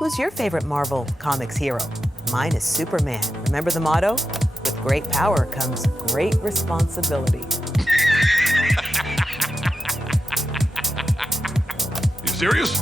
Who's your favorite Marvel Comics hero? Mine is Superman. Remember the motto? With great power comes great responsibility. You serious?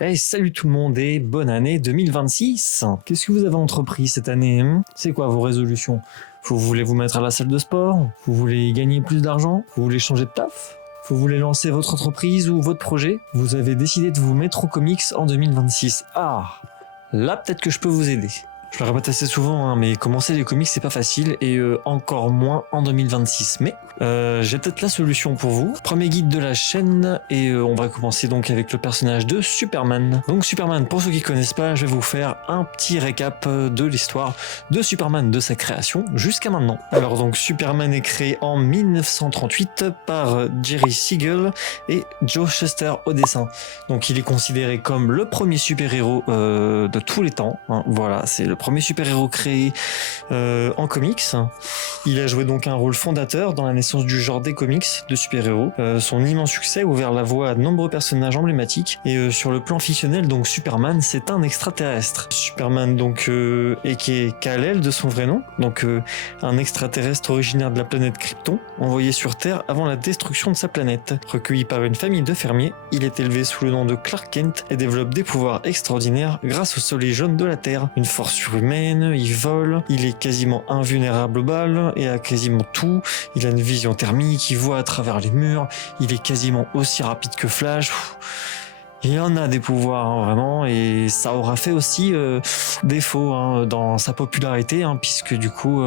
Hey, salut tout le monde et bonne année 2026. Qu'est-ce que vous avez entrepris cette année C'est quoi vos résolutions? Vous voulez vous mettre à la salle de sport? Vous voulez gagner plus d'argent? Vous voulez changer de taf? Vous voulez lancer votre entreprise ou votre projet? Vous avez décidé de vous mettre aux comics en 2026. Ah, là peut-être que je peux vous aider. Je le répète assez souvent, mais commencer les comics c'est pas facile et encore moins en 2026. Mais j'ai peut-être la solution pour vous. Premier guide de la chaîne et on va commencer donc avec le personnage de Superman. Donc Superman, pour ceux qui connaissent pas, je vais vous faire un petit récap de l'histoire de Superman, de sa création jusqu'à maintenant. Alors donc Superman est créé en 1938 par Jerry Siegel et Joe Shuster au dessin. Donc il est considéré comme le premier super-héros de tous les temps. Voilà, c'est le premier super-héros créé en comics. Il a joué donc un rôle fondateur dans la naissance du genre des comics de super-héros. Son immense succès a ouvert la voie à de nombreux personnages emblématiques et sur le plan fictionnel, donc Superman, c'est un extraterrestre. Superman donc et qui est Kal-El de son vrai nom, donc un extraterrestre originaire de la planète Krypton, envoyé sur Terre avant la destruction de sa planète. Recueilli par une famille de fermiers, il est élevé sous le nom de Clark Kent et développe des pouvoirs extraordinaires grâce au soleil jaune de la Terre. Une force surhumaine, il vole, il est quasiment invulnérable aux balles et à quasiment tout. Il a une vision thermique, il voit à travers les murs, il est quasiment aussi rapide que Flash. Il en a des pouvoirs vraiment, et ça aura fait aussi défaut dans sa popularité, puisque du coup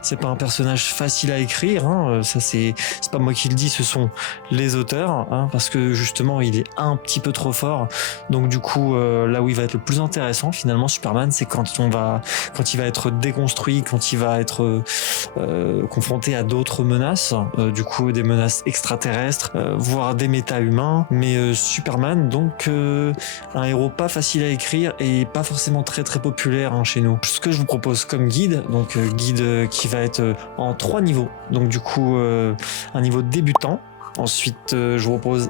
c'est pas un personnage facile à écrire. Ça c'est pas moi qui le dis, ce sont les auteurs, parce que justement il est un petit peu trop fort. Donc du coup là où il va être le plus intéressant finalement Superman, c'est quand il va être déconstruit, quand il va être confronté à d'autres menaces, du coup des menaces extraterrestres, voire des méta-humains. Mais Superman, donc un héros pas facile à écrire et pas forcément très très populaire chez nous. Ce que je vous propose comme guide, donc guide qui va être en 3 niveaux. Donc du coup un niveau débutant, ensuite je vous propose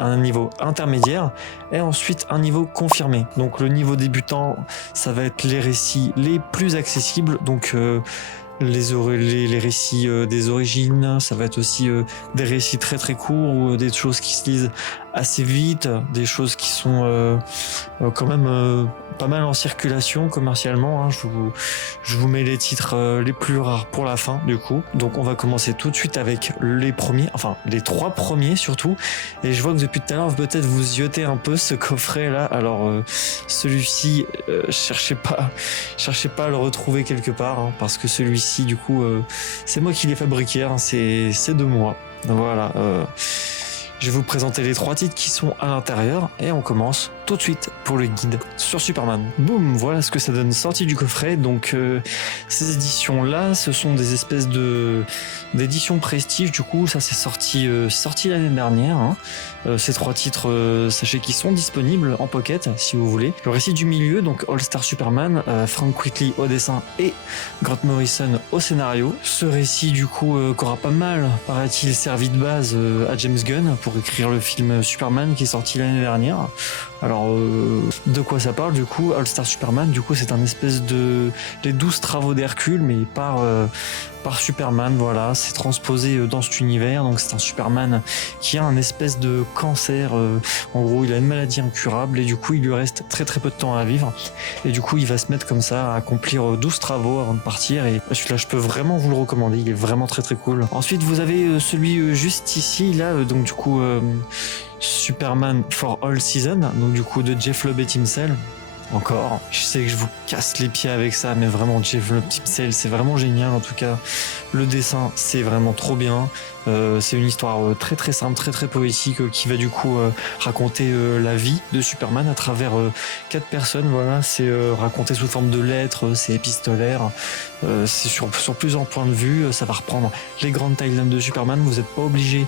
un niveau intermédiaire et ensuite un niveau confirmé. Donc le niveau débutant, ça va être les récits les plus accessibles, donc les récits des origines, ça va être aussi des récits très très courts ou des choses qui se lisent assez vite, des choses qui sont quand même pas mal en circulation commercialement. Je vous mets les titres les plus rares pour la fin du coup. Donc on va commencer tout de suite avec les premiers, enfin les 3 premiers surtout. Et je vois que depuis tout à l'heure peut-être vous yotez un peu ce coffret là. Alors celui-ci, cherchez pas à le retrouver quelque part, parce que celui-ci du coup c'est moi qui l'ai fabriqué, c'est de moi. Voilà. Je vais vous présenter les 3 titres qui sont à l'intérieur et on commence tout de suite pour le guide sur Superman. Boum, voilà ce que ça donne sorti du coffret. Donc ces éditions là, ce sont des espèces d'éditions prestige. Du coup, ça c'est sorti l'année dernière. Ces 3 titres, sachez qu'ils sont disponibles en pocket si vous voulez. Le récit du milieu, donc All Star Superman, Frank Quitely au dessin et Grant Morrison au scénario. Ce récit du coup qu'aura pas mal, paraît-il, servi de base à James Gunn pour écrire le film Superman qui est sorti l'année dernière. Alors de quoi ça parle du coup? All Star Superman, du coup c'est un espèce de les 12 travaux d'Hercule, mais par Superman. Voilà, c'est transposé dans cet univers. Donc c'est un Superman qui a un espèce de cancer, en gros il a une maladie incurable et du coup il lui reste très très peu de temps à vivre, et du coup il va se mettre comme ça à accomplir 12 travaux avant de partir, et celui-là je peux vraiment vous le recommander, il est vraiment très très cool. Ensuite vous avez celui juste ici là, donc du coup Superman for All Season, donc du coup de Jeff Loeb et Tim Sale. Encore, je sais que je vous casse les pieds avec ça, mais vraiment Jeff Loeb, Tim Sale, c'est vraiment génial. En tout cas, le dessin c'est vraiment trop bien. C'est une histoire très très simple, très très poétique qui va du coup raconter la vie de Superman à travers 4 personnes. Voilà, c'est raconté sous forme de lettres, c'est épistolaire, c'est sur plusieurs points de vue. Ça va reprendre les grandes timelines de Superman. Vous n'êtes pas obligé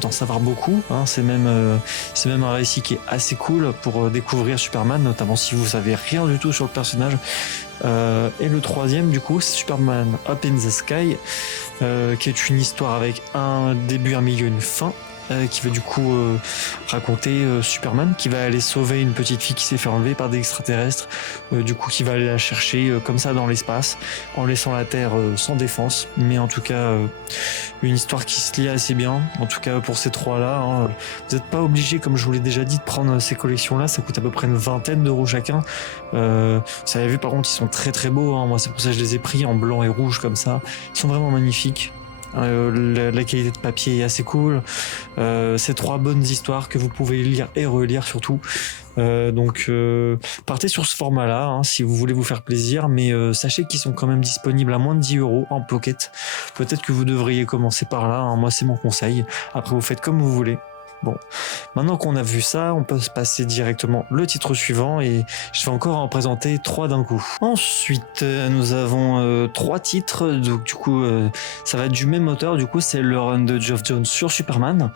d'en savoir beaucoup. Hein, c'est même un récit qui est assez cool pour découvrir Superman, notamment si vous savez rien du tout sur le personnage. Et le troisième du coup c'est Superman Up in the Sky, qui est une histoire avec un début, un milieu, une fin, qui va du coup raconter Superman qui va aller sauver une petite fille qui s'est fait enlever par des extraterrestres, du coup qui va aller la chercher comme ça dans l'espace en laissant la Terre sans défense. Mais en tout cas une histoire qui se lit assez bien, en tout cas pour ces trois là, hein. Vous n'êtes pas obligé, comme je vous l'ai déjà dit, de prendre ces collections là, ça coûte à peu près une vingtaine d'euros chacun. Vous avez vu par contre ils sont très très beaux, hein. Moi c'est pour ça que je les ai pris en blanc et rouge comme ça, ils sont vraiment magnifiques. La qualité de papier est assez cool. C'est 3 bonnes histoires que vous pouvez lire et relire surtout. Donc partez sur ce format-là hein, si vous voulez vous faire plaisir, mais sachez qu'ils sont quand même disponibles à moins de 10 euros en pocket. Peut-être que vous devriez commencer par là, hein. Moi c'est mon conseil. Après vous faites comme vous voulez. Bon, maintenant qu'on a vu ça, on peut se passer directement le titre suivant et je vais encore en présenter 3 d'un coup. Ensuite, nous avons 3 titres, donc du coup, ça va être du même auteur. Du coup, c'est le run de Geoff Johns sur Superman,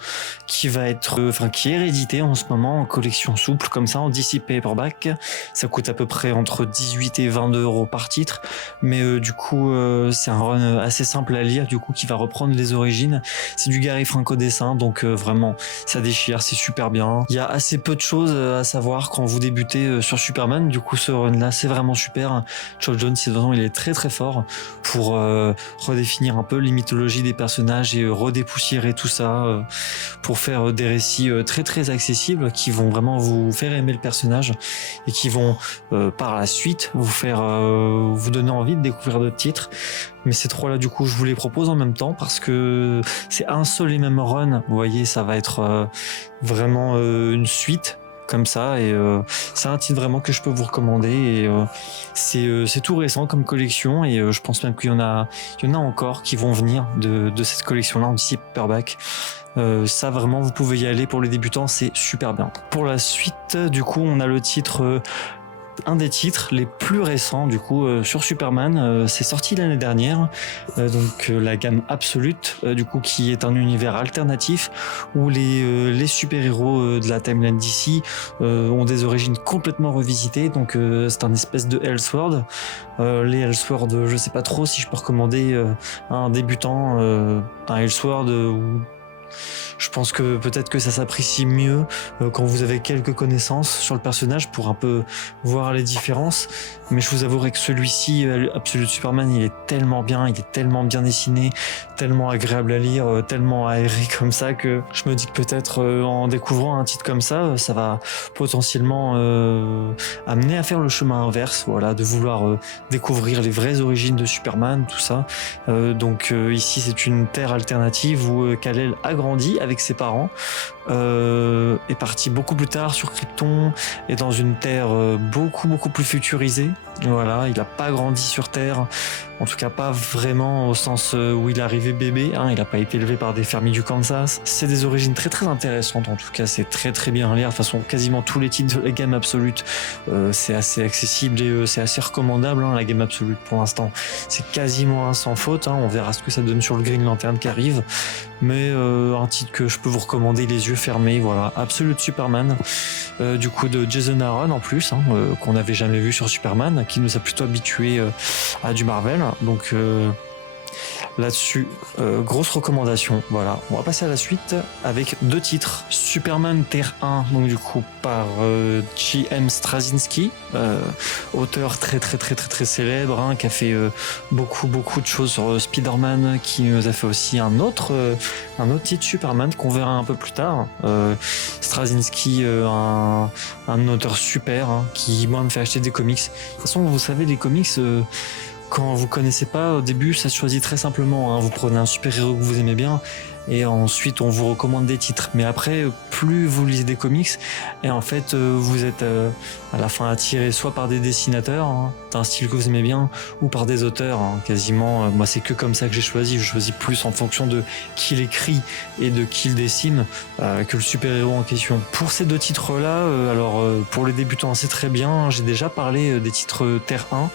qui va être, qui est réédité en ce moment en collection souple, comme ça, en DC paperback. Ça coûte à peu près entre 18 et 22 euros par titre, mais du coup, c'est un run assez simple à lire, du coup, qui va reprendre les origines. C'est du Gary Franco dessin, donc vraiment, ça déchire, c'est super bien. Il y a assez peu de choses à savoir quand vous débutez sur Superman. Du coup, ce run-là, c'est vraiment super. Geoff Johns, il est très très fort pour redéfinir un peu les mythologies des personnages et redépoussiérer tout ça pour faire des récits très très accessibles qui vont vraiment vous faire aimer le personnage et qui vont par la suite vous donner envie de découvrir d'autres titres. Mais ces 3 là du coup je vous les propose en même temps parce que c'est un seul et même run. Vous voyez, ça va être vraiment une suite comme ça et c'est un titre vraiment que je peux vous recommander et c'est tout récent comme collection et je pense même qu'il y en a encore qui vont venir de cette collection là en DC paperback. Ça vraiment vous pouvez y aller pour les débutants, c'est super bien. Pour la suite du coup on a le titre un des titres les plus récents du coup sur Superman, c'est sorti l'année dernière, donc la gamme Absolute du coup qui est un univers alternatif où les super-héros de la timeline DC ont des origines complètement revisitées, donc c'est un espèce de Elseworld. Les Elseworld, je sais pas trop si je peux recommander à un débutant un Elseworld où je pense que peut-être que ça s'apprécie mieux quand vous avez quelques connaissances sur le personnage pour un peu voir les différences. Mais je vous avouerai que celui-ci, Absolute Superman, il est tellement bien dessiné, tellement agréable à lire, tellement aéré comme ça que je me dis que peut-être en découvrant un titre comme ça, ça va potentiellement amener à faire le chemin inverse, voilà, de vouloir découvrir les vraies origines de Superman, tout ça. Donc ici c'est une terre alternative où Kal-El a grandi avec ses parents, est parti beaucoup plus tard sur Krypton et dans une terre beaucoup plus futurisée. Voilà, il a pas grandi sur Terre, en tout cas pas vraiment au sens où il est arrivé bébé, hein, il a pas été élevé par des fermiers du Kansas. C'est des origines très très intéressantes, en tout cas c'est très très bien à lire. De toute façon quasiment tous les titres de la gamme Absolute, c'est assez accessible et c'est assez recommandable, hein, la gamme Absolute pour l'instant. C'est quasiment un sans faute, hein, on verra ce que ça donne sur le Green Lantern qui arrive. Mais un titre que je peux vous recommander les yeux fermés, voilà, Absolute Superman, du coup de Jason Aaron en plus, hein, qu'on n'avait jamais vu sur Superman, qui nous a plutôt habitués à du Marvel. Donc là-dessus, grosse recommandation. Voilà, on va passer à la suite avec 2 titres. Superman Terre 1, donc du coup par J.M. Straczynski, auteur très célèbre, hein, qui a fait beaucoup de choses sur Spider-Man, qui nous a fait aussi un autre titre Superman qu'on verra un peu plus tard. Straczynski, un auteur super, hein, qui moi me fait acheter des comics. De toute façon, vous savez, les comics, quand vous connaissez pas au début, ça se choisit très simplement, hein. Vous prenez un super-héros que vous aimez bien et ensuite on vous recommande des titres. Mais après, plus vous lisez des comics, et en fait vous êtes à la fin attiré soit par des dessinateurs, hein, d'un style que vous aimez bien, ou par des auteurs, hein, quasiment. Moi c'est que comme ça que j'ai choisi, je choisis plus en fonction de qui l'écrit et de qui le dessine que le super-héros en question. Pour ces 2 titres-là, pour les débutants c'est très bien, j'ai déjà parlé des titres Terre 1.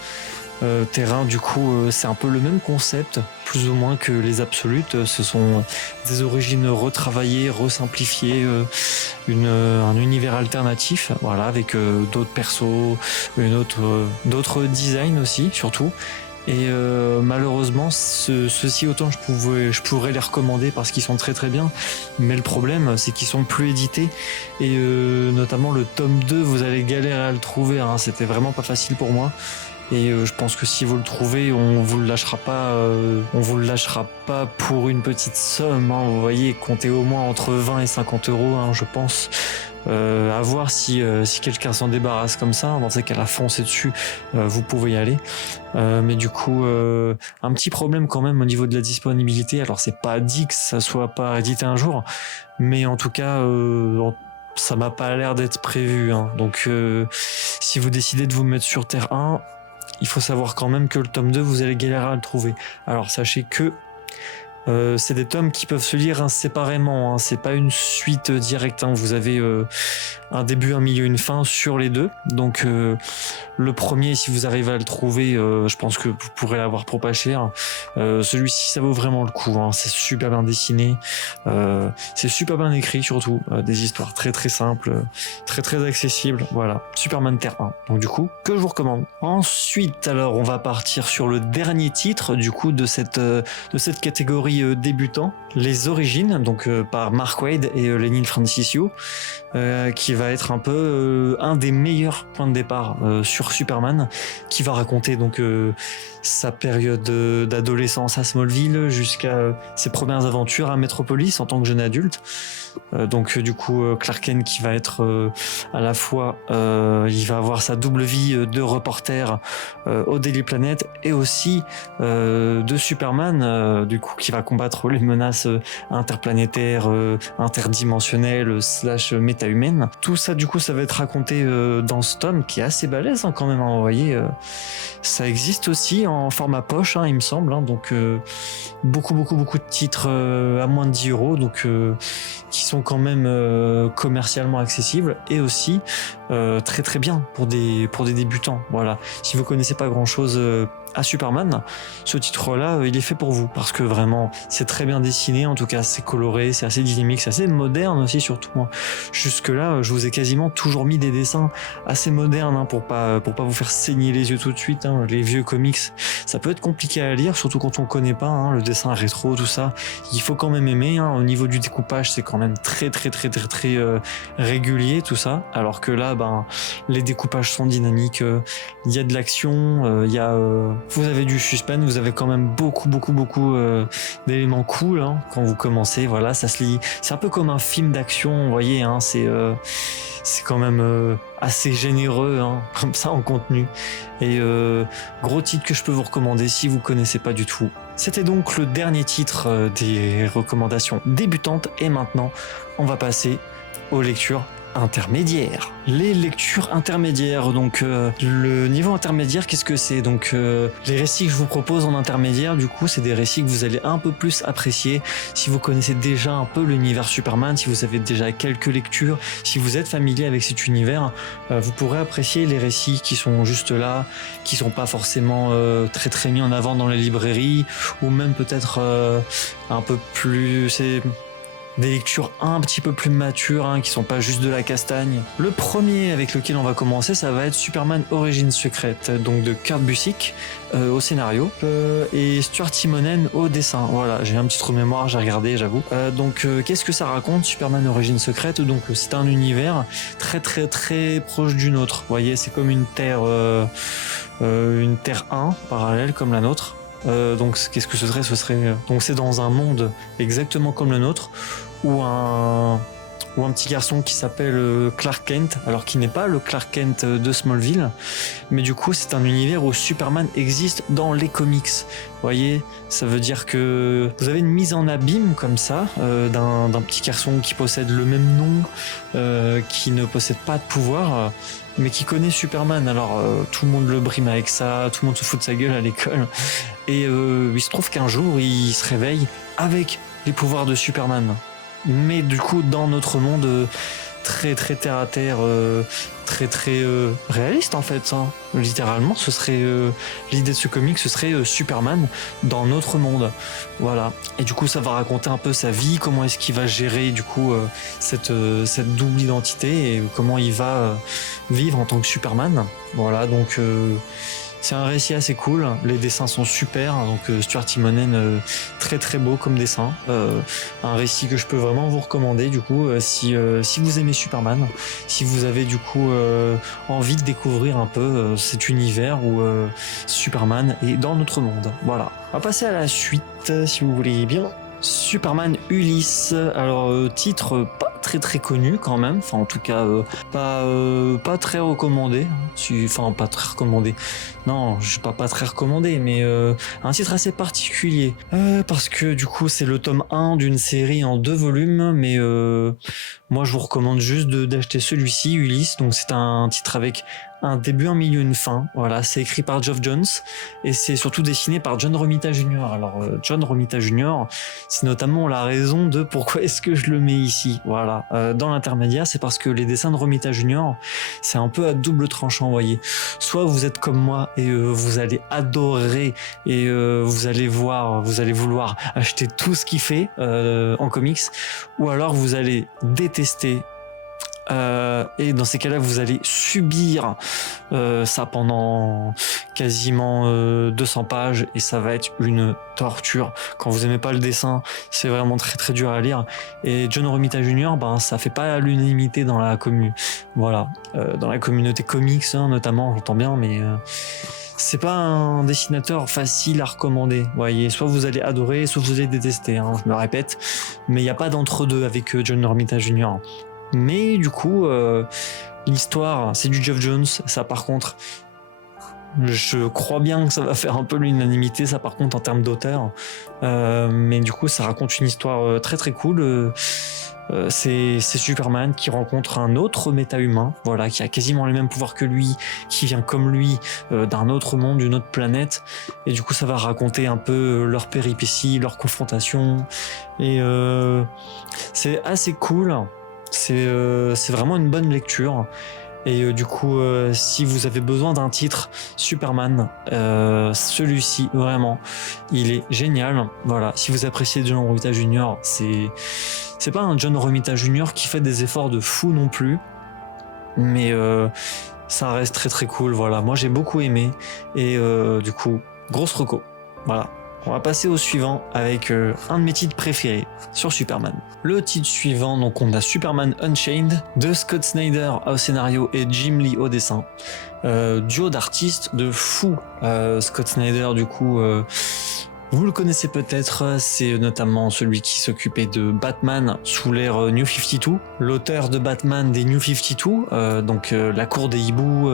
Terre 1 du coup c'est un peu le même concept, plus ou moins que les Absolutes. Ce sont des origines retravaillées, resimplifiées, un univers alternatif, voilà, avec d'autres persos, d'autres designs aussi surtout. Et malheureusement ceux-ci, autant je pourrais les recommander parce qu'ils sont très très bien, mais le problème c'est qu'ils sont plus édités, et notamment le tome 2 vous allez galérer à le trouver, hein. C'était vraiment pas facile pour moi, et je pense que si vous le trouvez, on vous le lâchera pas pour une petite somme, hein. Vous voyez, comptez au moins entre 20 et 50 euros, hein, je pense. À voir si quelqu'un s'en débarrasse comme ça. Dans ces cas-là, foncez dessus, vous pouvez y aller. Mais du coup, un petit problème quand même au niveau de la disponibilité. Alors c'est pas dit que ça soit pas édité un jour, mais en tout cas ça m'a pas l'air d'être prévu, hein. Donc si vous décidez de vous mettre sur Terre 1, il faut savoir quand même que le tome 2 vous allez galérer à le trouver. Alors sachez que c'est des tomes qui peuvent se lire séparément, hein. C'est pas une suite directe, hein. Vous avez un début, un milieu, une fin sur les 2. Donc le premier, si vous arrivez à le trouver, je pense que vous pourrez l'avoir pour pas cher. Celui-ci, ça vaut vraiment le coup, hein. C'est super bien dessiné, c'est super bien écrit surtout, des histoires très très simples, très très accessibles. Voilà, Superman Terre 1. Donc du coup, que je vous recommande. Ensuite, alors on va partir sur le dernier titre du coup de cette catégorie débutant, Les Origines, donc par Mark Waid et Lenny Francesio, qui va être un peu un des meilleurs points de départ sur Superman, qui va raconter donc sa période d'adolescence à Smallville jusqu'à ses premières aventures à Metropolis en tant que jeune adulte. Donc du coup Clark Kent qui va être à la fois il va avoir sa double vie de reporter au Daily Planet, et aussi de Superman du coup qui va combattre les menaces interplanétaires, interdimensionnelles / méta-humaines. Tout ça du coup ça va être raconté dans ce tome qui est assez balèze, hein, quand même, hein. Vous voyez, ça existe aussi en format poche, hein, il me semble, hein. Donc beaucoup de titres à moins de 10 euros, donc qui sont quand même commercialement accessibles, et aussi très très bien pour des débutants. Voilà, si vous connaissez pas grand chose à Superman, ce titre-là, il est fait pour vous, parce que vraiment, c'est très bien dessiné, en tout cas, c'est coloré, c'est assez dynamique, c'est assez moderne aussi, surtout. Hein. Jusque-là, je vous ai quasiment toujours mis des dessins assez modernes, hein, pour pas vous faire saigner les yeux tout de suite, hein. Les vieux comics, ça peut être compliqué à lire, surtout quand on connaît pas, hein, le dessin rétro, tout ça. Il faut quand même aimer, hein. Au niveau du découpage, c'est quand même très régulier, tout ça. Alors que là, les découpages sont dynamiques, il y a de l'action, vous avez du suspense, vous avez quand même beaucoup d'éléments cool, hein, quand vous commencez. Voilà, ça se lit, c'est un peu comme un film d'action, vous voyez, hein, c'est quand même assez généreux, hein, comme ça en contenu. Et gros titre que je peux vous recommander si vous connaissez pas du tout. C'était donc le dernier titre des recommandations débutantes, et maintenant on va passer aux lectures intermédiaires. Les lectures intermédiaires, donc le niveau intermédiaire, qu'est-ce que c'est? Donc les récits que je vous propose en intermédiaire, du coup c'est des récits que vous allez un peu plus apprécier si vous connaissez déjà un peu l'univers Superman, si vous avez déjà quelques lectures, si vous êtes familier avec cet univers, vous pourrez apprécier les récits qui sont juste là, qui sont pas forcément très mis en avant dans les librairies, ou même peut-être un peu plus, c'est des lectures un petit peu plus matures, hein, qui sont pas juste de la castagne. Le premier avec lequel on va commencer, ça va être Superman Origins Secret, donc de Kurt Busiek au scénario, et Stuart Timonen au dessin. Voilà, j'ai un petit trou de mémoire, j'ai regardé, j'avoue. Donc qu'est-ce que ça raconte, Superman Origins Secret? Donc c'est un univers très proche du nôtre. Vous voyez, c'est comme une Terre 1 parallèle comme la nôtre. Donc qu'est-ce que ce serait? Donc c'est dans un monde exactement comme le nôtre, où où un petit garçon qui s'appelle Clark Kent, alors qui n'est pas le Clark Kent de Smallville, mais du coup c'est un univers où Superman existe dans les comics. Vous voyez, ça veut dire que vous avez une mise en abîme comme ça d'un petit garçon qui possède le même nom, qui ne possède pas de pouvoir, mais qui connaît Superman. Alors tout le monde le brime avec ça, tout le monde se fout de sa gueule à l'école, et il se trouve qu'un jour il se réveille avec les pouvoirs de Superman. Mais du coup, dans notre monde très très terre à terre, très très réaliste en fait, hein. Littéralement, ce serait l'idée de ce comic, ce serait Superman dans notre monde, voilà. Et du coup, ça va raconter un peu sa vie, comment est-ce qu'il va gérer du coup cette double identité et comment il va vivre en tant que Superman, voilà. Donc c'est un récit assez cool, les dessins sont super, donc Stuart Timonen, très très beau comme dessin, un récit que je peux vraiment vous recommander du coup si vous aimez Superman, si vous avez du coup envie de découvrir un peu cet univers où Superman est dans notre monde. Voilà. On va passer à la suite si vous voulez bien. Superman Ulysse, alors titre pas très très connu quand même, enfin en tout cas pas très recommandé, enfin pas très recommandé, non je suis pas très recommandé, mais un titre assez particulier, parce que du coup c'est le tome 1 d'une série en 2 volumes, mais moi je vous recommande juste d'acheter celui-ci, Ulysse, donc c'est un titre avec un début, un milieu, une fin. Voilà, c'est écrit par Geoff Johns et c'est surtout dessiné par John Romita Jr. Alors John Romita Jr., c'est notamment la raison de pourquoi est-ce que je le mets ici. Voilà, dans l'intermédiaire, c'est parce que les dessins de Romita Jr., c'est un peu à double tranchant, vous voyez. Soit vous êtes comme moi et vous allez adorer et vous allez vouloir acheter tout ce qu'il fait en comics, ou alors vous allez détester. Et dans ces cas-là, vous allez subir ça pendant quasiment 200 pages et ça va être une torture. Quand vous aimez pas le dessin, c'est vraiment très très dur à lire. Et John Romita Jr., ben ça fait pas l'unanimité dans la voilà, dans la communauté comics hein, notamment, j'entends bien, mais c'est pas un dessinateur facile à recommander. Vous voyez, soit vous allez adorer, soit vous allez détester. Hein, je me répète, mais il y a pas d'entre-deux avec John Romita Jr. Mais du coup, l'histoire, c'est du Geoff Johns. Ça, par contre, je crois bien que ça va faire un peu l'unanimité. Ça, par contre, en termes d'auteur. Mais du coup, ça raconte une histoire très très cool. C'est Superman qui rencontre un autre méta-humain, voilà, qui a quasiment les mêmes pouvoirs que lui, qui vient comme lui d'un autre monde, d'une autre planète. Et du coup, ça va raconter un peu leur péripéties, leur confrontation. Et c'est assez cool. C'est vraiment une bonne lecture. Et du coup, si vous avez besoin d'un titre Superman, celui-ci, vraiment, il est génial. Voilà, si vous appréciez John Romita Jr., c'est pas un John Romita Jr. qui fait des efforts de fou non plus, mais ça reste très très cool. Voilà, moi j'ai beaucoup aimé. Et du coup, grosse reco. Voilà. On va passer au suivant avec un de mes titres préférés sur Superman. Le titre suivant, donc on a Superman Unchained de Scott Snyder au scénario et Jim Lee au dessin. Duo d'artistes de fou. Scott Snyder, du coup, vous le connaissez peut-être, c'est notamment celui qui s'occupait de Batman sous l'ère New 52, l'auteur de Batman des New 52, donc la cour des hiboux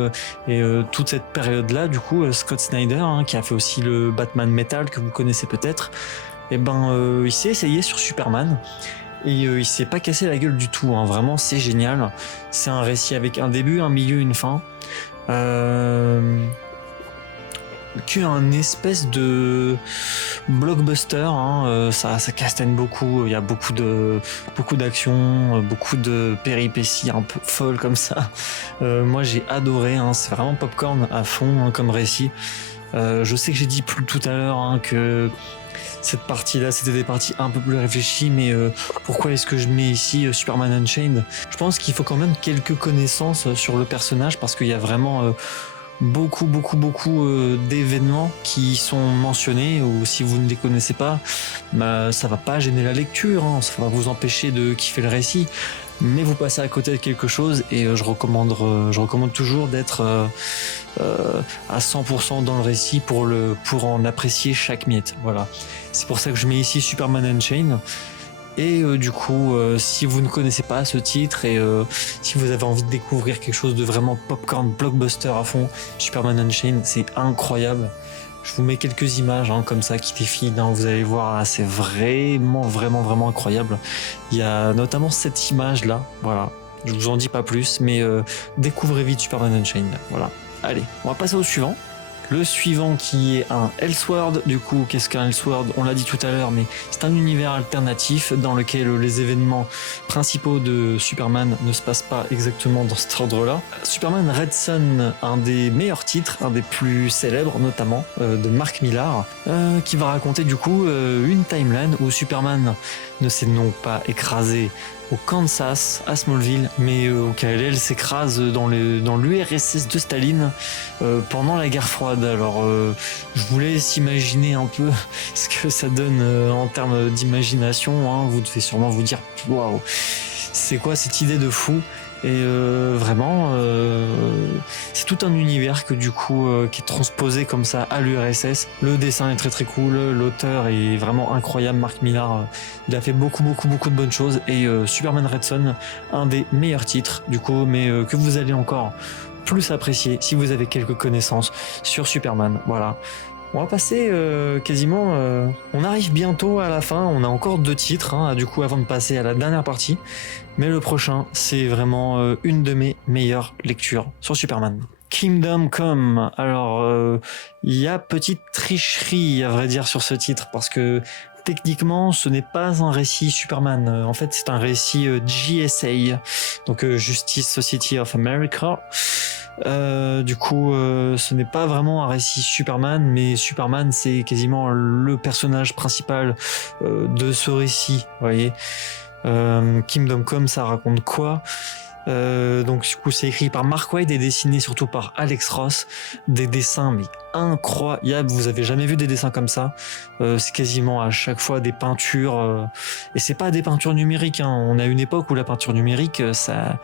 et toute cette période-là, du coup, Scott Snyder, hein, qui a fait aussi le Batman Metal que vous connaissez peut-être, et ben il s'est essayé sur Superman. Et il s'est pas cassé la gueule du tout, hein. Vraiment c'est génial. C'est un récit avec un début, un milieu, une fin. Qui est un espèce de blockbuster, hein, ça castagne beaucoup, il y a beaucoup d'actions, beaucoup de péripéties un peu folles comme ça. Moi j'ai adoré, hein, c'est vraiment popcorn à fond hein, comme récit. Je sais que j'ai dit plus tout à l'heure hein, que cette partie-là, c'était des parties un peu plus réfléchies, mais pourquoi est-ce que je mets ici Superman Unchained ? Je pense qu'il faut quand même quelques connaissances sur le personnage parce qu'il y a vraiment beaucoup d'événements qui sont mentionnés, ou si vous ne les connaissez pas, bah, ça va pas gêner la lecture, hein, ça va vous empêcher de kiffer le récit, mais vous passez à côté de quelque chose et je recommande toujours d'être à 100% dans le récit pour en apprécier chaque miette. Voilà. C'est pour ça que je mets ici Superman Unchained. Et du coup, si vous ne connaissez pas ce titre et si vous avez envie de découvrir quelque chose de vraiment popcorn blockbuster à fond, Superman Unchained, c'est incroyable. Je vous mets quelques images comme ça qui défilent, vous allez voir, c'est vraiment incroyable. Il y a notamment cette image là, voilà. Je vous en dis pas plus, mais découvrez vite Superman Unchained. Voilà. Allez, on va passer au suivant. Le suivant qui est un Elseworld. Du coup, qu'est-ce qu'un Elseworld ? On l'a dit tout à l'heure, mais c'est un univers alternatif dans lequel les événements principaux de Superman ne se passent pas exactement dans cet ordre-là. Superman Red Son, un des meilleurs titres, un des plus célèbres notamment, de Mark Millar, qui va raconter du coup une timeline où Superman ne s'est non pas écrasé au Kansas, à Smallville, mais au KLL s'écrase dans l'URSS de Staline pendant la guerre froide. Alors, je vous laisse imaginer un peu ce que ça donne en termes d'imagination. Vous devez sûrement vous dire, waouh, c'est quoi cette idée de fou ? Et vraiment, c'est tout un univers que du coup qui est transposé comme ça à l'URSS. Le dessin est très cool, l'auteur est vraiment incroyable, Mark Millar. Il a fait beaucoup de bonnes choses et Superman Red Son, un des meilleurs titres du coup, mais que vous allez encore plus apprécier si vous avez quelques connaissances sur Superman. Voilà. On va passer quasiment... on arrive bientôt à la fin, on a encore 2 titres, du coup, avant de passer à la dernière partie. Mais le prochain, c'est vraiment une de mes meilleures lectures sur Superman. Kingdom Come. Alors, il y a petite tricherie, à vrai dire, sur ce titre, parce que techniquement, ce n'est pas un récit Superman. En fait, c'est un récit JSA, donc Justice Society of America. Du coup, ce n'est pas vraiment un récit Superman, mais Superman, c'est quasiment le personnage principal de ce récit. Vous voyez, Kingdom Come, ça raconte quoi ? Donc du coup c'est écrit par Mark Waid et dessiné surtout par Alex Ross. Des dessins mais incroyables, vous avez jamais vu des dessins comme ça. C'est quasiment à chaque fois des peintures et c'est pas des peintures numériques. On a une époque où la peinture numérique ça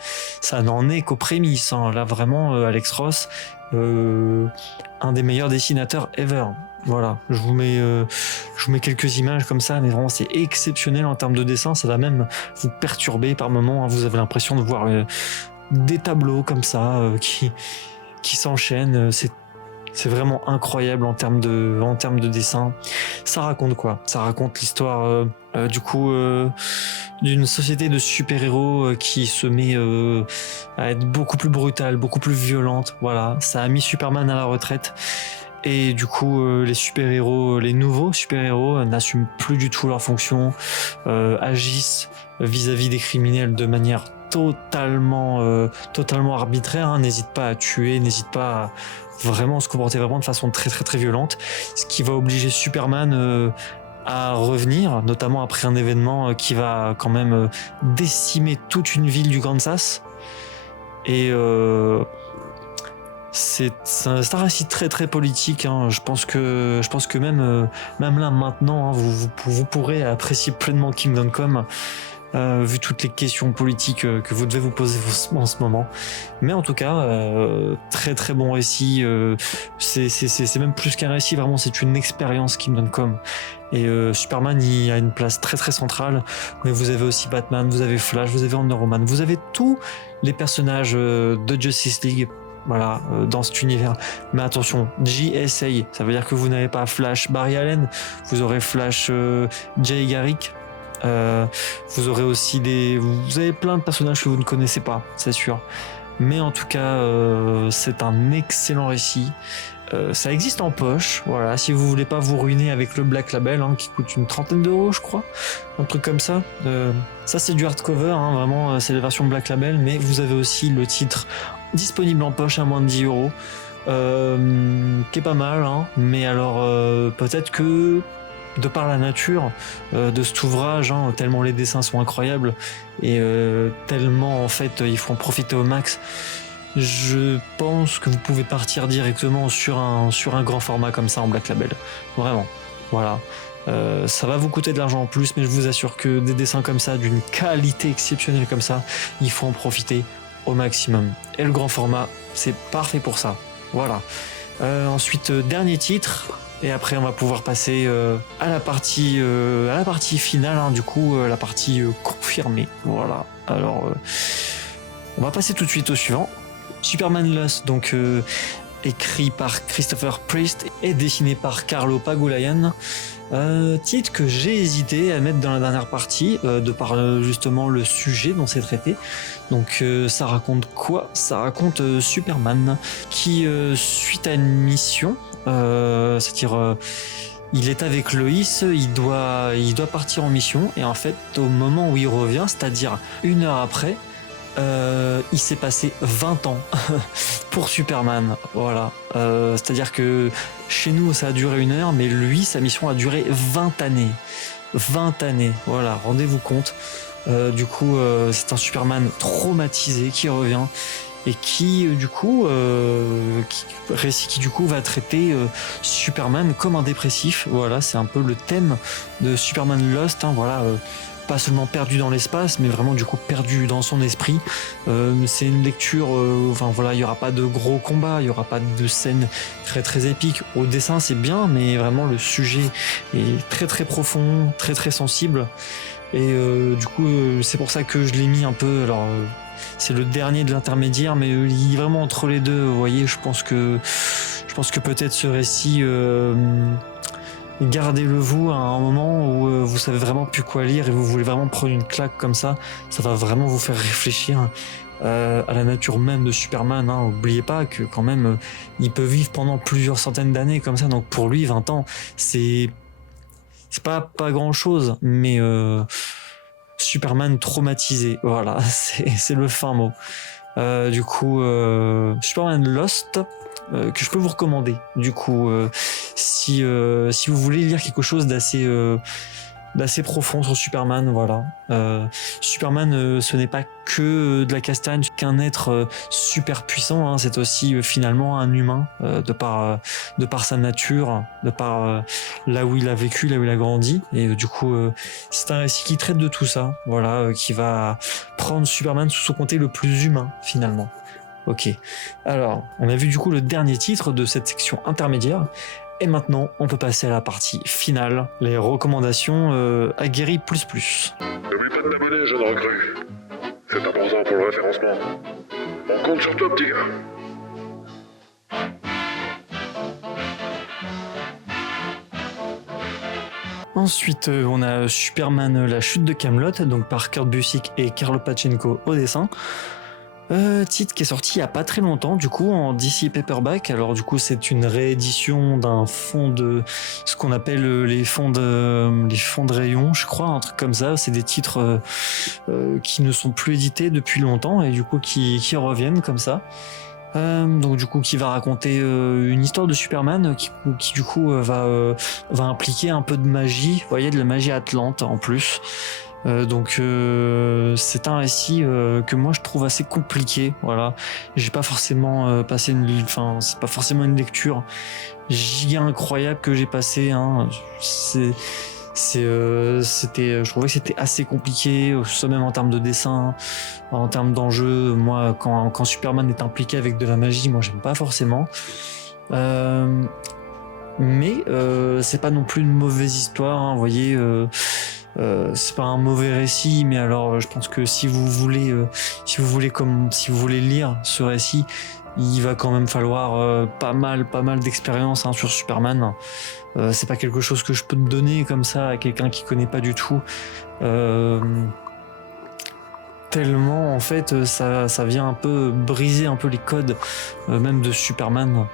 n'en est qu'aux prémices. Là vraiment Alex Ross, un des meilleurs dessinateurs ever. Voilà, je vous mets quelques images comme ça, mais vraiment c'est exceptionnel en termes de dessin, ça va même vous perturber par moments, vous avez l'impression de voir des tableaux comme ça qui s'enchaînent, c'est vraiment incroyable en termes de dessin. Ça raconte quoi ? Ça raconte l'histoire du coup d'une société de super-héros qui se met à être beaucoup plus brutale, beaucoup plus violente. Voilà, ça a mis Superman à la retraite. Et du coup, les super-héros, les nouveaux super-héros n'assument plus du tout leurs fonctions, agissent vis-à-vis des criminels de manière totalement arbitraire, n'hésite pas à tuer, n'hésite pas à vraiment se comporter vraiment de façon très violente, ce qui va obliger Superman à revenir, notamment après un événement qui va quand même décimer toute une ville du Kansas. Et c'est un récit très politique. Je pense que même là maintenant, vous pourrez apprécier pleinement Kingdom Come, vu toutes les questions politiques que vous devez vous poser en ce moment. Mais en tout cas, très bon récit. C'est même plus qu'un récit, vraiment c'est une expérience Kingdom Come. Et Superman il a une place très centrale, mais vous avez aussi Batman, vous avez Flash, vous avez Wonder Woman, vous avez tous les personnages de Justice League. Voilà, dans cet univers. Mais attention, JSA, ça veut dire que vous n'avez pas Flash Barry Allen, vous aurez Flash Jay Garrick, vous aurez aussi vous avez plein de personnages que vous ne connaissez pas, c'est sûr. Mais en tout cas, c'est un excellent récit. Ça existe en poche, voilà, si vous voulez pas vous ruiner avec le Black Label, qui coûte une 30aine d'euros, je crois, un truc comme ça. Ça c'est du hardcover, vraiment, c'est la version Black Label, mais vous avez aussi le titre disponible en poche à moins de 10 euros, qui est pas mal, mais alors peut-être que de par la nature de cet ouvrage, tellement les dessins sont incroyables et tellement en fait ils font profiter au max, je pense que vous pouvez partir directement sur un grand format comme ça en Black Label, vraiment. Voilà. Ça va vous coûter de l'argent en plus, mais je vous assure que des dessins comme ça, d'une qualité exceptionnelle comme ça, il faut en profiter au maximum. Et le grand format, c'est parfait pour ça. Voilà. Ensuite, dernier titre, Et après, on va pouvoir passer à la partie finale, hein, du coup, la partie confirmée. Voilà. Alors, on va passer tout de suite au suivant. Superman Lost, donc écrit par Christopher Priest et dessiné par Carlo Pagulayan. Titre que j'ai hésité à mettre dans la dernière partie, de par justement le sujet dont c'est traité. Donc ça raconte quoi ? Ça raconte Superman qui, suite à une mission, c'est-à-dire il est avec Lois, il doit partir en mission, et en fait au moment où il revient, c'est-à-dire 1 heure après, il s'est passé 20 ans pour Superman, voilà. C'est-à-dire que chez nous ça a duré 1 heure, mais lui sa mission a duré 20 années. 20 années, voilà, rendez-vous compte. Du coup c'est un Superman traumatisé qui revient et qui du coup va traiter Superman comme un dépressif. Voilà, c'est un peu le thème de Superman Lost, hein, voilà. Pas seulement perdu dans l'espace, mais vraiment du coup perdu dans son esprit. C'est une lecture, enfin voilà, il y aura pas de gros combats, il y aura pas de scènes très très épiques. Au dessin c'est bien, mais vraiment le sujet est très très profond, très très sensible. Et du coup c'est pour ça que je l'ai mis un peu. Alors c'est le dernier de l'intermédiaire, mais il est vraiment entre les deux. Vous voyez, je pense que peut-être ce récit, gardez-le vous à un moment où vous savez vraiment plus quoi lire et vous voulez vraiment prendre une claque comme ça va vraiment vous faire réfléchir à la nature même de Superman, hein. Oubliez pas que quand même il peut vivre pendant plusieurs centaines d'années comme ça, donc pour lui 20 ans c'est pas grand chose, mais Superman traumatisé, voilà, c'est le fin mot. Du coup Superman Lost, que je peux vous recommander. Du coup, si vous voulez lire quelque chose d'assez profond sur Superman, voilà. Superman, ce n'est pas que de la castagne, qu'un être super puissant, hein. C'est aussi finalement un humain, de par sa nature, de par là où il a vécu, là où il a grandi. Et du coup, c'est un récit qui traite de tout ça, voilà, qui va prendre Superman sous son côté le plus humain finalement. Ok, alors on a vu du coup le dernier titre de cette section intermédiaire, et maintenant on peut passer à la partie finale, les recommandations aguerries plus. N'oublie pas de t'abonner, jeune recrue. C'est important pour le référencement. On compte sur toi, petit gars. Ensuite on a Superman la chute de Kaamelott, donc par Kurt Busiek et Carlo Pacheco au dessin. Titre qui est sorti il y a pas très longtemps, du coup en DC Paperback. Alors du coup c'est une réédition d'un fonds de ce qu'on appelle les fonds de rayon, je crois, un truc comme ça. C'est des titres qui ne sont plus édités depuis longtemps et du coup qui reviennent comme ça. Donc du coup qui va raconter une histoire de Superman qui du coup va impliquer un peu de magie, vous voyez, de la magie atlante en plus. Donc c'est un récit que moi je trouve assez compliqué, voilà. J'ai pas forcément c'est pas forcément une lecture giga incroyable que j'ai passé, hein. Je trouvais que c'était assez compliqué, soit même en termes de dessin, en termes d'enjeu. Moi quand Superman est impliqué avec de la magie, moi j'aime pas forcément. Mais c'est pas non plus une mauvaise histoire, hein, vous voyez. C'est pas un mauvais récit, mais alors je pense que si vous voulez lire ce récit, il va quand même falloir pas mal d'expérience, hein, sur Superman. C'est pas quelque chose que je peux te donner comme ça à quelqu'un qui connaît pas du tout. Tellement en fait ça vient un peu briser un peu les codes même de Superman.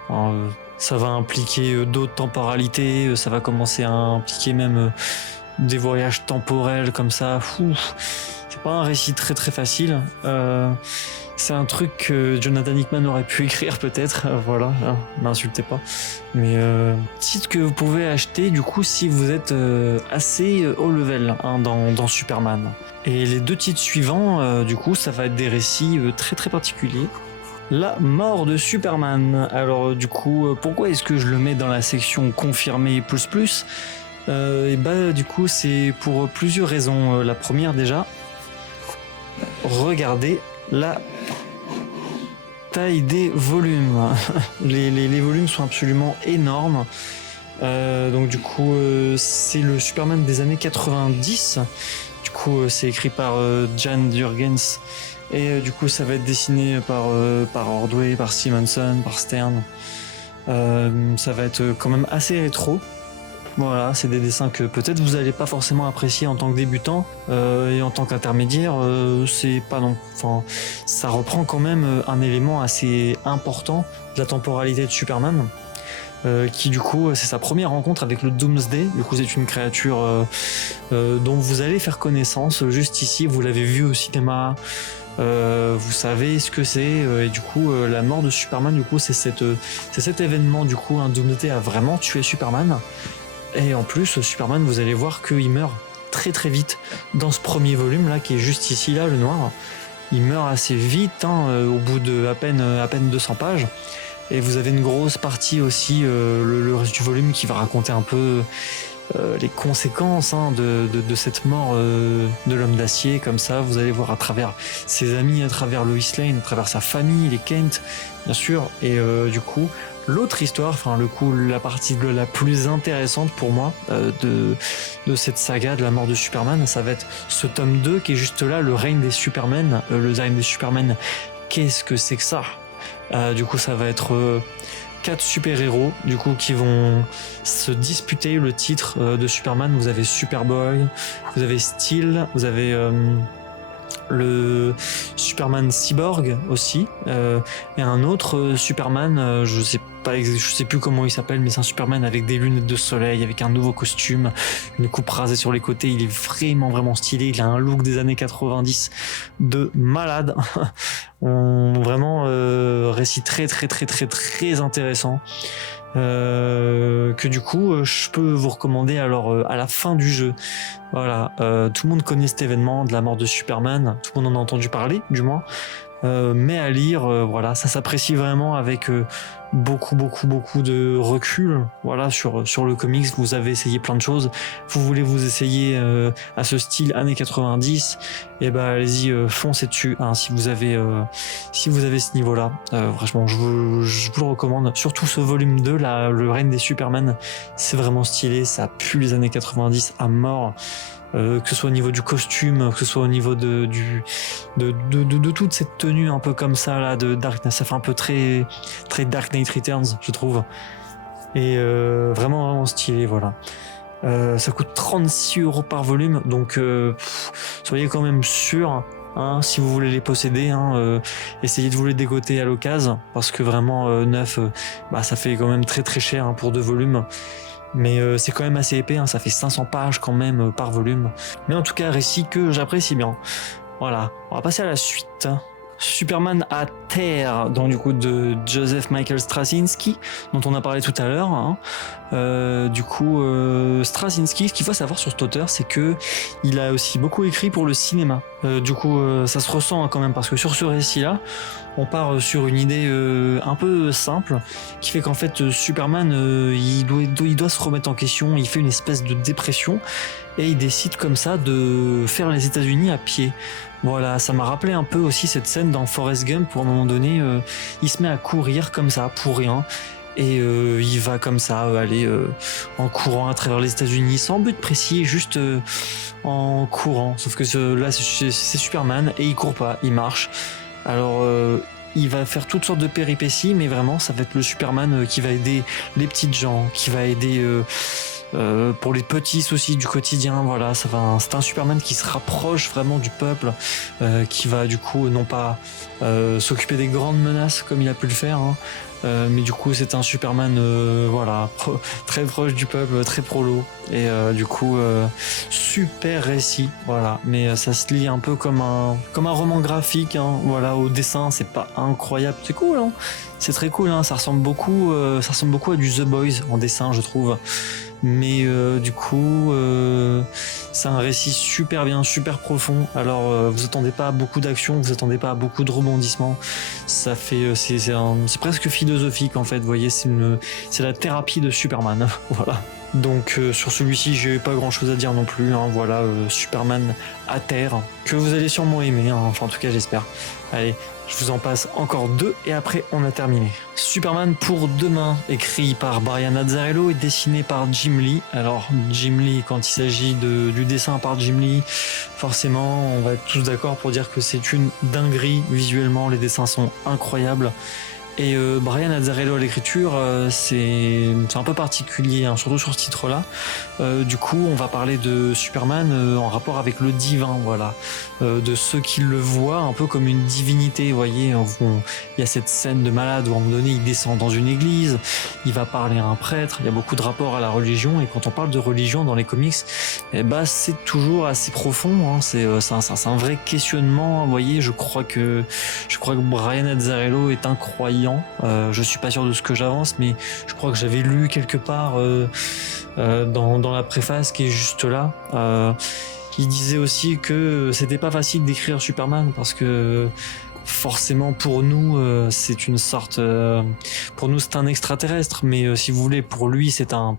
Ça va impliquer d'autres temporalités, ça va commencer à impliquer même des voyages temporels comme ça. C'est pas un récit très très facile. C'est un truc que Jonathan Hickman aurait pu écrire peut-être, voilà, hein, m'insultez pas. Mais titre que vous pouvez acheter du coup si vous êtes assez haut level, hein, dans Superman. Et les 2 titres suivants, du coup, ça va être des récits très très particuliers. La mort de Superman. Alors du coup, pourquoi est-ce que je le mets dans la section confirmé plus? Et bah du coup c'est pour plusieurs raisons. La première déjà, regardez la taille des volumes. Les volumes sont absolument énormes. Donc du coup, c'est le Superman des années 90. Du coup, c'est écrit par Jan Jurgens. Et du coup, ça va être dessiné par Ordway, par Simonson, par Stern. Ça va être quand même assez rétro. Voilà, c'est des dessins que peut-être vous n'allez pas forcément apprécier en tant que débutant et en tant qu'intermédiaire, c'est pas non. Enfin, ça reprend quand même un élément assez important de la temporalité de Superman. Qui du coup c'est sa première rencontre avec le Doomsday. Du coup c'est une créature dont vous allez faire connaissance juste ici, vous l'avez vu au cinéma, vous savez ce que c'est, et du coup la mort de Superman, du coup c'est cet événement, du coup un Doomsday a vraiment tué Superman, et en plus Superman, vous allez voir qu'il meurt très très vite dans ce premier volume là qui est juste ici là, le noir. Il meurt assez vite, au bout de à peine 200 pages. Et vous avez une grosse partie aussi, le reste du volume, qui va raconter un peu les conséquences de cette mort de l'homme d'acier. Comme ça, vous allez voir à travers ses amis, à travers Lois Lane, à travers sa famille, les Kent, bien sûr. Et du coup, l'autre histoire, enfin la partie la plus intéressante pour moi de cette saga de la mort de Superman, ça va être ce tome 2 qui est juste là, le règne des Supermen. Le règne des Supermen, qu'est-ce que c'est que ça ? Du coup, ça va être 4 super-héros du coup qui vont se disputer le titre de Superman. Vous avez Superboy, vous avez Steel, vous avez le Superman Cyborg aussi, et un autre Superman, je sais plus comment il s'appelle, mais c'est un Superman avec des lunettes de soleil, avec un nouveau costume, une coupe rasée sur les côtés. Il est vraiment stylé, il a un look des années 90 de malade. Vraiment récit très intéressant, que du coup je peux vous recommander alors à la fin du jeu. Voilà, tout le monde connaît cet événement de la mort de Superman, tout le monde en a entendu parler du moins, mais à lire, voilà, ça s'apprécie vraiment avec beaucoup de recul, voilà, sur le comics. Vous avez essayé plein de choses, vous voulez vous essayer à ce style années 90, et allez-y, foncez dessus, si vous avez ce niveau là, franchement je vous le recommande, surtout ce volume 2 là, le règne des Superman. C'est vraiment stylé, ça pue les années 90 à mort. Que ce soit au niveau du costume, que ce soit au niveau de toute cette tenue un peu comme ça là de Dark, ça fait un peu très Dark Knight Returns, je trouve, et vraiment stylé, voilà. Ça coûte 36€ par volume, donc soyez quand même sûr, si vous voulez les posséder, essayez de vous les dégoter à l'occasion, parce que vraiment neuf, ça fait quand même très cher pour 2 volumes. Mais c'est quand même assez épais, ça fait 500 pages quand même par volume. Mais en tout cas, récit que j'apprécie bien. Voilà, on va passer à la suite. Superman à terre, donc du coup de Joseph Michael Straczynski, dont on a parlé tout à l'heure. Straczynski, ce qu'il faut savoir sur cet auteur, c'est que il a aussi beaucoup écrit pour le cinéma. Ça se ressent quand même, parce que sur ce récit-là, on part sur une idée un peu simple, qui fait qu'en fait Superman, il doit se remettre en question, il fait une espèce de dépression, et il décide comme ça de faire les États-Unis à pied. Voilà, ça m'a rappelé un peu aussi cette scène dans Forrest Gump, où à un moment donné, il se met à courir comme ça, pour rien, et il va comme ça aller en courant à travers les États-Unis, sans but précis, juste en courant. Sauf que là, c'est Superman, et il court pas, il marche. Alors il va faire toutes sortes de péripéties, mais vraiment ça va être le Superman qui va aider les petites gens, qui va aider pour les petits soucis du quotidien. Voilà, c'est un Superman qui se rapproche vraiment du peuple, qui va du coup non pas s'occuper des grandes menaces comme il a pu le faire, mais du coup c'est un Superman très proche du peuple, très prolo, et du coup super récit, voilà. Mais ça se lit un peu comme un roman graphique, voilà. Au dessin c'est pas incroyable, c'est cool, c'est très cool, ça ressemble beaucoup à du The Boys en dessin, je trouve. Mais du coup c'est un récit super bien, super profond. Alors vous attendez pas à beaucoup d'action, vous attendez pas à beaucoup de rebondissements. Ça fait c'est presque philosophique en fait, vous voyez, c'est la thérapie de Superman. Voilà. Donc sur celui-ci, j'ai pas grand-chose à dire non plus. Hein. Voilà, Superman à terre, que vous allez sûrement aimer. Hein. Enfin, en tout cas, j'espère. Allez, je vous en passe encore 2 et après on a terminé. Superman pour demain, écrit par Brian Azzarello et dessiné par Jim Lee. Alors Jim Lee, quand il s'agit du dessin par Jim Lee, forcément on va être tous d'accord pour dire que c'est une dinguerie visuellement, les dessins sont incroyables. Et Brian Azzarello à l'écriture, c'est un peu particulier, hein, surtout sur ce titre-là. Du coup, on va parler de Superman en rapport avec le divin, voilà, de ceux qui le voient un peu comme une divinité. Vous voyez, il y a cette scène de malade où à un moment donné, il descend dans une église, il va parler à un prêtre. Il y a beaucoup de rapports à la religion, et quand on parle de religion dans les comics, eh ben, c'est toujours assez profond. Hein, c'est un vrai questionnement. Vous voyez, je crois que Brian Azzarello est incroyable. Je suis pas sûr de ce que j'avance, mais je crois que j'avais lu quelque part dans la préface qui est juste là. Il disait aussi que c'était pas facile d'écrire Superman parce que forcément pour nous c'est une sorte pour nous c'est un extraterrestre, mais si vous voulez pour lui c'est un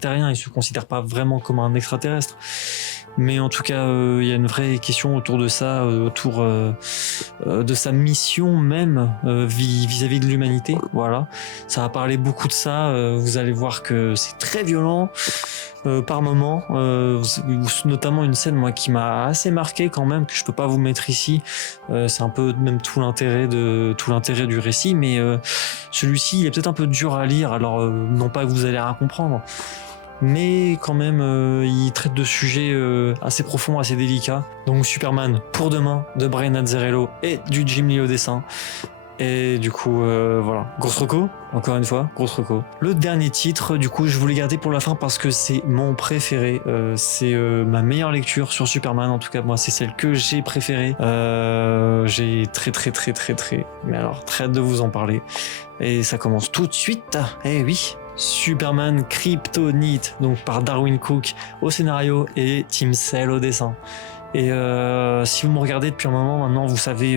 terrien. Il se considère pas vraiment comme un extraterrestre. Mais en tout cas, il y a une vraie question autour de ça, autour de sa mission même vis-à-vis de l'humanité. Voilà, ça va parler beaucoup de ça. Vous allez voir que c'est très violent par moment. Notamment une scène moi qui m'a assez marqué quand même, que je peux pas vous mettre ici. C'est un peu même tout l'intérêt du récit, mais celui-ci il est peut-être un peu dur à lire. Alors non pas que vous allez rien comprendre, mais quand même il traite de sujets assez profonds, assez délicats. Donc Superman pour demain de Brian Azzarello et du Jim Lee au dessin. Et du coup voilà, grosse reco, encore une fois, grosse reco. Le dernier titre, du coup je voulais garder pour la fin parce que c'est mon préféré, c'est ma meilleure lecture sur Superman, en tout cas moi c'est celle que j'ai préférée. J'ai mais alors très hâte de vous en parler. Et ça commence tout de suite, eh oui, Superman Kryptonite, donc par Darwyn Cooke au scénario et Tim Sale au dessin. Et si vous me regardez depuis un moment maintenant, vous savez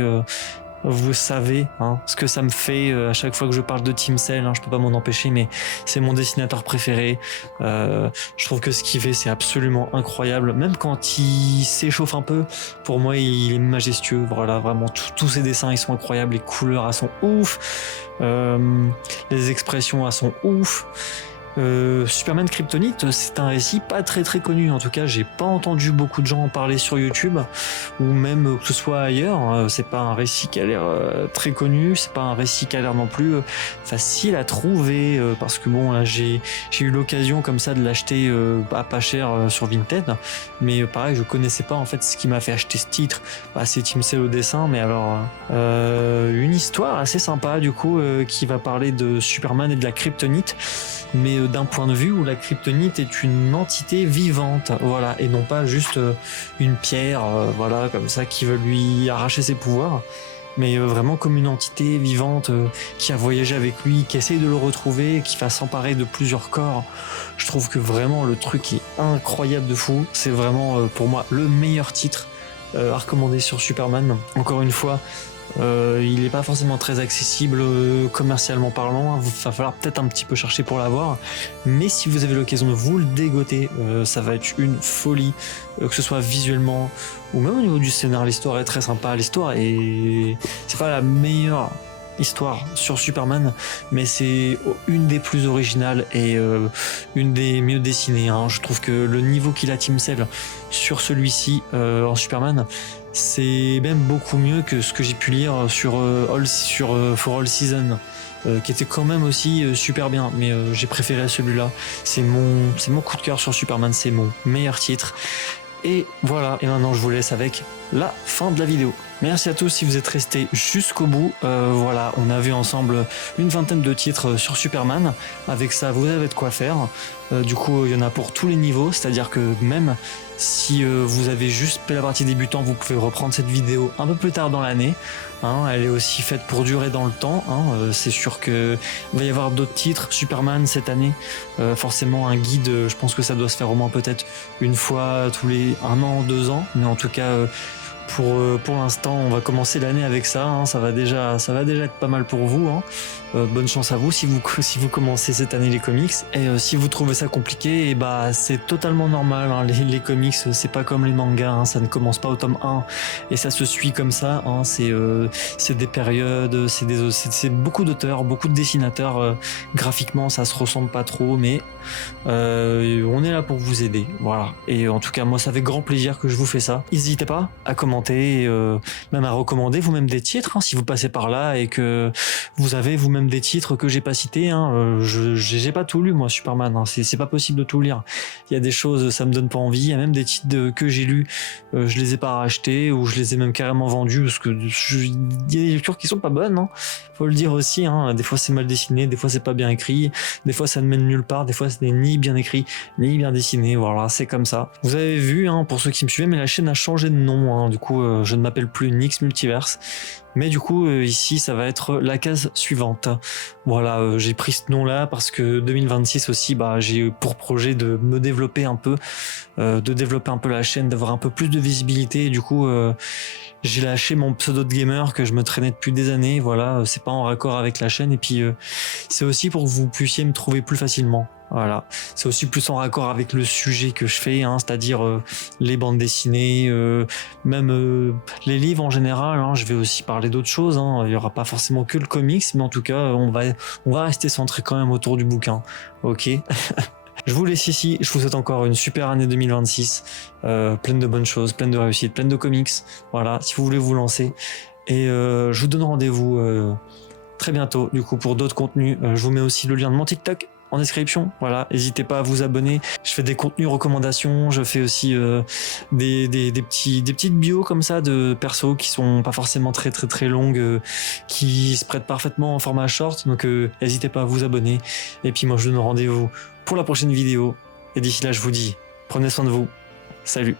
hein, ce que ça me fait à chaque fois que je parle de Tim Sale. Hein, je peux pas m'en empêcher, mais c'est mon dessinateur préféré. Je trouve que ce qu'il fait c'est absolument incroyable, même quand il s'échauffe un peu. Pour moi il est majestueux. Voilà, vraiment tous ses dessins ils sont incroyables, les couleurs elles sont ouf, les expressions elles sont ouf. Superman Kryptonite, c'est un récit pas très connu. En tout cas, j'ai pas entendu beaucoup de gens en parler sur YouTube ou même que ce soit ailleurs. C'est pas un récit qui a l'air très connu. C'est pas un récit qui a l'air non plus facile à trouver parce que bon, là, j'ai eu l'occasion comme ça de l'acheter à pas cher sur Vinted. Mais pareil, je connaissais pas en fait ce qui m'a fait acheter ce titre. C'est Tim Sale au dessin, mais alors une histoire assez sympa du coup qui va parler de Superman et de la Kryptonite, mais d'un point de vue où la kryptonite est une entité vivante, voilà, et non pas juste une pierre, voilà, comme ça, qui veut lui arracher ses pouvoirs, mais vraiment comme une entité vivante qui a voyagé avec lui, qui essaye de le retrouver, qui va s'emparer de plusieurs corps. Je trouve que vraiment le truc est incroyable de fou. C'est vraiment pour moi le meilleur titre à recommander sur Superman. Encore une fois, il n'est pas forcément très accessible commercialement parlant. Il va falloir peut-être un petit peu chercher pour l'avoir, mais si vous avez l'occasion de vous le dégoter, ça va être une folie, que ce soit visuellement ou même au niveau du scénar. L'histoire est très sympa, l'histoire est... c'est pas la meilleure histoire sur Superman, mais c'est une des plus originales et une des mieux dessinées, hein. Je trouve que le niveau qu'il a Tim Sale sur celui-ci en Superman, c'est même beaucoup mieux que ce que j'ai pu lire sur For All Season, qui était quand même aussi super bien, mais j'ai préféré celui-là. C'est mon coup de cœur sur Superman, c'est mon meilleur titre. Et voilà, et maintenant je vous laisse avec la fin de la vidéo. Merci à tous si vous êtes restés jusqu'au bout. Voilà, on a vu ensemble une vingtaine de titres sur Superman. Avec ça, vous avez de quoi faire. Du coup, il y en a pour tous les niveaux, c'est-à-dire que même si vous avez juste fait la partie débutant, vous pouvez reprendre cette vidéo un peu plus tard dans l'année. Hein, elle est aussi faite pour durer dans le temps. Hein, c'est sûr qu'il va y avoir d'autres titres Superman cette année. Forcément, un guide, je pense que ça doit se faire au moins peut-être une fois tous les 1 an, 2 ans. Mais en tout cas, pour l'instant, on va commencer l'année avec ça. Hein, ça va déjà être pas mal pour vous. Hein. bonne chance à vous si vous commencez cette année les comics. Et si vous trouvez ça compliqué, et bah c'est totalement normal, hein. Les comics, c'est pas comme les mangas, hein. Ça ne commence pas au tome 1 et ça se suit comme ça, hein. C'est des périodes, c'est beaucoup d'auteurs, beaucoup de dessinateurs. Graphiquement, ça se ressemble pas trop, mais on est là pour vous aider. Voilà. Et en tout cas, moi, ça fait grand plaisir que je vous fais ça. N'hésitez pas à commenter, et, même à recommander vous-même des titres, hein, si vous passez par là et que vous avez vous-même des titres que j'ai pas cités. Hein. J'ai pas tout lu, moi, Superman. Hein. C'est pas possible de tout lire. Il y a des choses, ça me donne pas envie. Il y a même des titres que j'ai lus, je les ai pas rachetés ou je les ai même carrément vendus parce que il y a des lectures qui sont pas bonnes. Hein. Faut le dire aussi. Hein. Des fois, c'est mal dessiné, des fois, c'est pas bien écrit, des fois, ça ne mène nulle part, des fois, c'est ni bien écrit, ni bien dessiné. Voilà, c'est comme ça. Vous avez vu, hein, pour ceux qui me suivaient, mais la chaîne a changé de nom. Hein. Du coup, je ne m'appelle plus Nix Multiverse. Mais du coup, ici, ça va être la case suivante. Voilà, j'ai pris ce nom-là parce que 2026 aussi, bah, j'ai pour projet de me développer un peu, de développer un peu la chaîne, d'avoir un peu plus de visibilité. Et du coup, j'ai lâché mon pseudo de gamer que je me traînais depuis des années. Voilà, c'est pas en raccord avec la chaîne. Et puis, c'est aussi pour que vous puissiez me trouver plus facilement. Voilà, c'est aussi plus en raccord avec le sujet que je fais, hein, c'est-à-dire les bandes dessinées, même les livres en général. Hein, je vais aussi parler d'autres choses. Hein, il y aura pas forcément que le comics, mais en tout cas, on va rester centré quand même autour du bouquin. Ok. Je vous laisse ici. Je vous souhaite encore une super année 2026, pleine de bonnes choses, pleine de réussite, pleine de comics. Voilà, si vous voulez vous lancer. Et je vous donne rendez-vous très bientôt. Du coup, pour d'autres contenus, je vous mets aussi le lien de mon TikTok en description. Voilà, n'hésitez pas à vous abonner. Je fais des contenus recommandations, je fais aussi des petites bios comme ça de persos qui sont pas forcément très longues, qui se prêtent parfaitement en format short. Donc n'hésitez pas à vous abonner. Et puis moi je vous donne rendez-vous pour la prochaine vidéo. Et d'ici là, je vous dis, prenez soin de vous. Salut.